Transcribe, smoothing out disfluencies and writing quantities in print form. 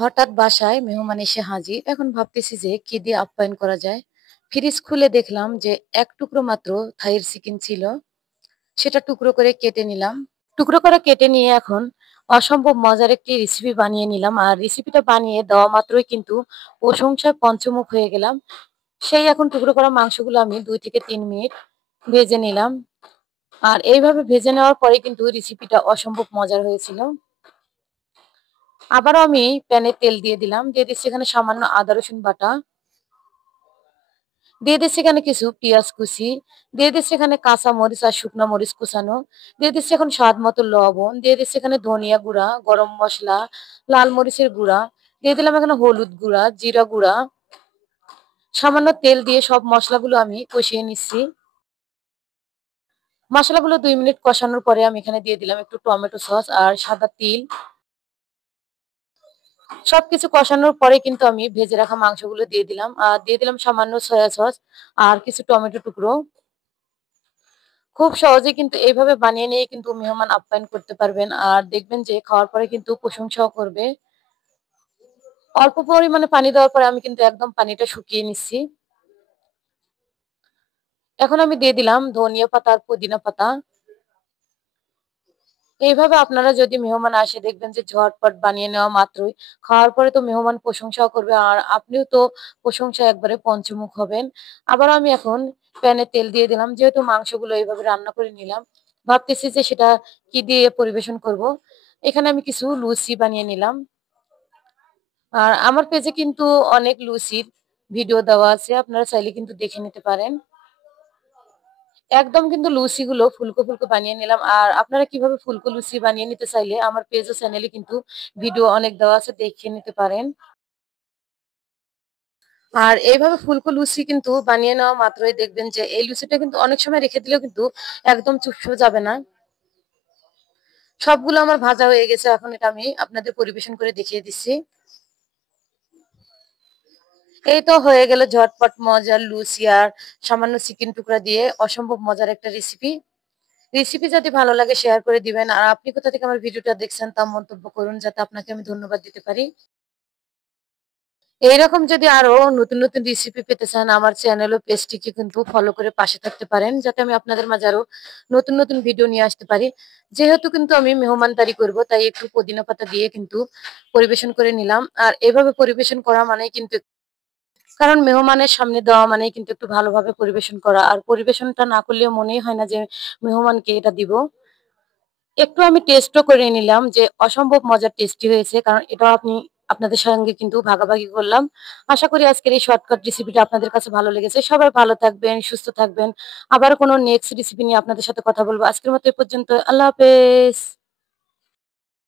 হঠাৎ বাসায় মেহমান এসে হাজির। এখন ভাবতেছি যে কি দিয়ে আপ্যায়ন করা যায়। ফ্রিজ খুলে দেখলাম যে এক টুকরো মাত্র থাইয়ের চিকেন ছিল। সেটা টুকরো করে কেটে নিলাম। টুকরো করে কেটে নিয়ে এখন অসম্ভব মজার একটি রেসিপি বানিয়ে নিলাম। আর রেসিপিটা বানিয়ে দেওয়া মাত্রই কিন্তু প্রশংসায় পঞ্চমুখ হয়ে গেলাম। সেই এখন টুকরো করা মাংসগুলো আমি ২ থেকে ৩ মিনিট ভেজে নিলাম। আর এইভাবে ভেজে নেওয়ার পরে কিন্তু রেসিপিটা অসম্ভব মজার হয়েছিল। আবারও আমি প্যানে তেল দিয়ে দিলাম। দিয়ে দিচ্ছি এখানে সামান্য আদা রসুন বাটা। দিয়ে দিচ্ছি এখানে কিছু পেঁয়াজ কুচি। দিয়ে দিচ্ছি এখানে কাঁচা মরিচ আর শুকনো মরিচ কুচানো। দিয়ে দিচ্ছি এখন স্বাদ মতো লবণ। দিয়ে দিচ্ছি এখানে ধনিয়া গুঁড়া, গরম মসলা, লাল মরিচের গুঁড়া। দিয়ে দিলাম এখানে হলুদ গুঁড়া, জিরা গুঁড়া। সামান্য তেল দিয়ে সব মশলাগুলো আমি কষিয়ে নিচ্ছি। মশলাগুলো ২ মিনিট কষানোর পরে আমি এখানে দিয়ে দিলাম একটু টমেটো সস আর সাদা তিল। সবকিছু কষানোর পরে কিন্তু আমি ভেজে রাখা মাংসগুলো দিয়ে দিলাম। আর দিয়ে দিলাম সামান্য সয়া সস আর কিছু টমেটো টুকরো। খুব সহজে কিন্তু এইভাবে বানিয়ে নিয়ে কিন্তু মেহমান আপ্যায়ন করতে পারবেন। আর দেখবেন যে খাওয়ার পরে কিন্তু প্রশংসাও করবে। অল্প পরিমাণে পানি দেওয়ার পরে আমি কিন্তু একদম পানিটা শুকিয়ে নিচ্ছি। এখন আমি দিয়ে দিলাম ধনিয়া পাতা আর পুদিনা পাতা। এইভাবে আপনারা যদি মেহমান আসে দেখবেন যে ঝটপট বানিয়ে নেওয়া মাত্রই খাওয়ার পরে তো মেহমান প্রশংসাও করবে আর আপনিও তো প্রশংসায় একবারে পঞ্চমুখ হবেন। আবার আমি এখন প্যানে তেল দিয়ে দিলাম। যেহেতু মাংসগুলো এইভাবে রান্না করে নিলাম, ভাবতেছি যে সেটা কি দিয়ে পরিবেশন করব। এখানে আমি কিছু লুচি বানিয়ে নিলাম। আর আমার পেজে কিন্তু অনেক লুচির ভিডিও দেওয়া আছে। আপনারা চাইলে কিন্তু দেখে নিতে পারেন। একদম কিন্তু লুচি গুলো ফুলকো ফুলকো বানিয়ে নিলাম। আর আপনারা কিভাবে ফুলকো লুচি বানিয়ে নিতে চাইলে আমার পেজ ও চ্যানেলে কিন্তু ভিডিও অনেক দেওয়া আছে, দেখে নিতে পারেন। আর এইভাবে ফুলকো লুচি কিন্তু বানিয়ে নেওয়া মাত্রই দেখবেন যে এই লুচিটা কিন্তু অনেক সময় রেখে দিলেও কিন্তু একদম চুপসে যাবে না। সবগুলো আমার ভাজা হয়ে গেছে। এখন এটা আমি আপনাদের পরিবেশন করে দেখিয়ে দিচ্ছি। এই তো হয়ে গেল ঝটপট মজার লুচি আর সামান্য চিকেন টুকরা দিয়ে অসম্ভব মজার একটা রেসিপি। রেসিপি যদি ভালো লাগে শেয়ার করে দিবেন। আর আপনি কোথা থেকে আমার ভিডিওটা দেখছেন তা মন্তব্য করুন যাতে আপনাকে আমি ধন্যবাদ দিতে পারি। এইরকম যদি আরো নতুন নতুন রেসিপি পেতে চান আমার চ্যানেল ও পেজটিকে কিন্তু ফলো করে পাশে থাকতে পারেন যাতে আমি আপনাদের মাঝে আরো নতুন নতুন ভিডিও নিয়ে আসতে পারি। যেহেতু কিন্তু আমি মেহমানদারি করব তাই একটু পুদিনা পাতা দিয়ে কিন্তু পরিবেশন করে নিলাম। আর এভাবে পরিবেশন করা মানে কিন্তু কারণ মেহমানের সামনে দেওয়া মানে কিন্তু একটু ভালোভাবে পরিবেশন করা। আর পরিবেশনটা না করলেও মনেই হয় না যে মেহমানকে এটা দিব। একটু আমি টেস্টও করে নিলাম যে অসম্ভব মজার টেস্টি হয়েছে। কারণ এটাও আপনাদের সঙ্গে কিন্তু ভাগাভাগি করলাম। আশা করি আজকের এই শর্টকাট রেসিপিটা আপনাদের কাছে ভালো লেগেছে। সবাই ভালো থাকবেন, সুস্থ থাকবেন। আবার কোনো নেক্সট রেসিপি নিয়ে আপনাদের সাথে কথা বলব। আজকের মতো এ পর্যন্ত। আল্লাহ হাফেজ।